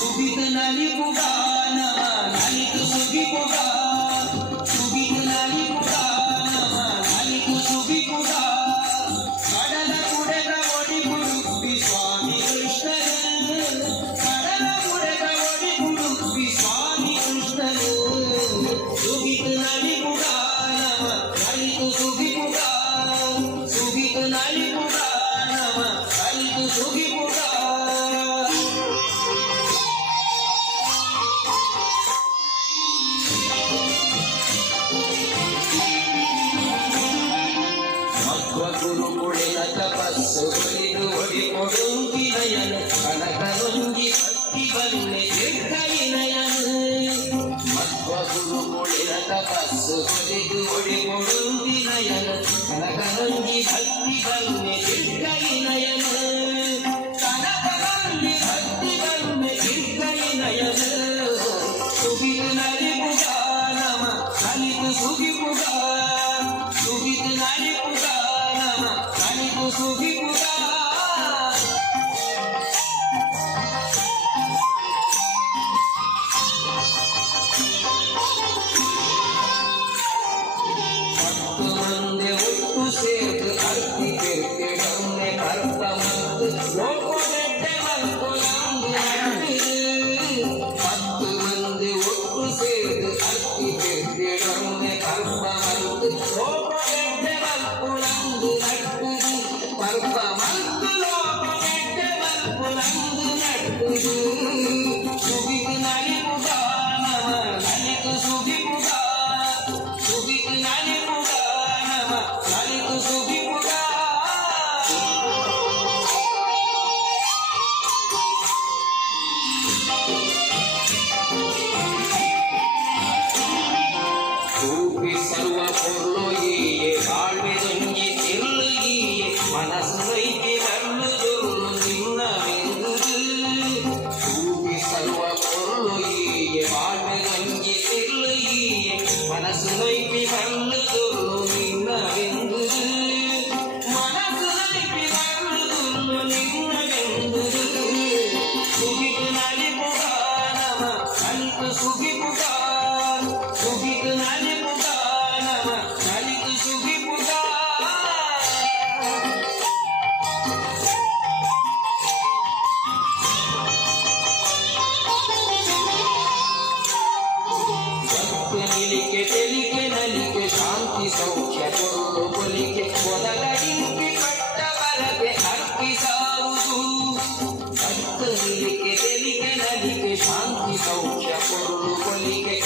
ಸುಬಿತ ನಲಿ ಪುಗಾನವ ನಲಿತು ಸುಬಿ ಪುಗಾ ಸುಬಿತ ನಲಿ ಪುಗಾನವ ನಲಿತು ಸುಬಿ ಪುಗಾ ಕಡಲ ಕುಡೆದ ಒಡಿ ಕುಡುಪ್ಪಿ ಸ್ವಾಮಿ ಕೃಷ್ಣನು ಕಡಲ ಕುಡೆದ ಒಡಿ ಕುಡುಪ್ಪಿ ಸ್ವಾಮಿ ಕೃಷ್ಣನು ಸುಬಿತ ನಲಿ ಪುಗಾನವ ನಲಿತು ಸುಬಿ ಪುಗಾ ಸುಬಿತ ನಲಿ ಪುಗಾನವ ನಲಿತು ಸುಬಿ ಪುಗಾ ಗುರುಕುಳಿನ ತಪಸ್ಸು ಬಲಿದು ಒಡಿ ಕೊಡುಂಗಿ ನಯನ ಕನಕನುಂಗಿ ಭಕ್ತಿ ಬನ್ನೆ ಚಿಕ್ಕ ವಿನಯನು ಮಧ್ವ ಗುರುಕುಳಿನ ತಪಸ್ಸು ಬಲಿದು ಒಡಿ ಕೊಡುಂಗಿ ನಯನ ಕನಕನುಂಗಿ ಭಕ್ತಿ ಬನ್ನೆ ಚಿಕ್ಕ ವಿನಯನು ಕನಕನುಂಗಿ ಭಕ್ತಿ ಬನ್ನೆ ಚಿಕ್ಕ ವಿನಯನು ಸುಗಿದು ನಲಿ ಪುಗಾನಮ ಕಲಿತು ಸುಗಿ ಪುಗಾ ಸುಗಿದು ನಲಿ ಪುಗಾ ನಲಿತು ಸುಗಿ ಪುಗಾ ಹತ್ತು ಮಂದಿ ಒಟ್ಟು ಸೇರ್ದು ಅರ್ತಿ ಕೆರ್ಕೆಡೊಮ್ಮೆ ಕರ್ತ ಮತ್ತು ಲೋಕದೆಡ್ಡೆ ಮತ್ತು ನಂದು ಹತ್ತು ಮಂದಿ ಒಟ್ಟು ಸೇರ್ದು ಅರ್ತಿ ಕೆರ್ಕೆಡೊಮ್ಮೆ ಕರ್ತ ಮತ್ತು ಲೋಕದೆಡ್ಡೆ ಮತ್ತು ನಂದು ನಟ್ಟುದು ಪರ್ಪ ಮತ್ತು ಲೋಕದೆಡ್ಡೆ ಮತ್ತು ನಂದು ನಟ್ಟುದು ಸುಗಿದು ನಲಿ ಪುಗಾನವ ನಲಿತು ಸುಗಿ ಪುಗಾ ಸುಗಿದು ನಲಿ ಪುಗಾನವ ನಲಿತು ಸುಗಿ ಪುಗಾ ರೂಪಿ ಸರ್ವ ಪೊರ್ಲೊಯ್ಯೆ ಬಾಳ್ವೆದೊಂಗಿ ತಿರುಗಿಯೆ ಮನಸ್ಸು ನೈತಿ ಬಲ್ಲುದೊರ್ಲು ನಿನ್ನವೆಂದುದು ರೂಪಿ ಸರ್ವ ಪೊರ್ಲೊಯ್ಯೆ ಬಾಳ್ವೆದೊಂಗಿ ತಿರುಗಿಯೆ ಮನಸ್ಸು ನೈತಿ ಬಲ್ಲುದೊರ್ಲು ನಿನ್ನವೆಂದುದು ಮನಸ್ಸು ನೈತಿ ಬಲ್ಲುದೊರ್ಲು ನಿನ್ನವೆಂದುದು ಸುಗಿದು ನಲಿ ಪುಗಾನವ ನಲಿತು ಸುಗಿ ಪುಗಾ ಸುಗಿದು ನಲಿ ಪುಗಾನವ ನಲಿತು ಸುಗಿ ಪುಗಾ ಭಕ್ತಿ ನಿಲಿಕೆ ತೆಲಿಕೆ ನಲಿಕೆ ಶಾಂತಿ ಸೌಖ್ಯ ಕೊರಳು ಕೊಲಿಕೆ ಮೊದಲಡಿಂಕಿ ಪಟ್ಟ ಬರದೆ ಅರ್ಪಿಸಾವುದು ಭಕ್ತ ನಿಲಿಕೆ ತೆಲಿಕೆ ನಲಿಕೆ ಶಾಂತಿ ಸೌಖ್ಯ ಕೊರಳು ಕೊಲಿಕೆ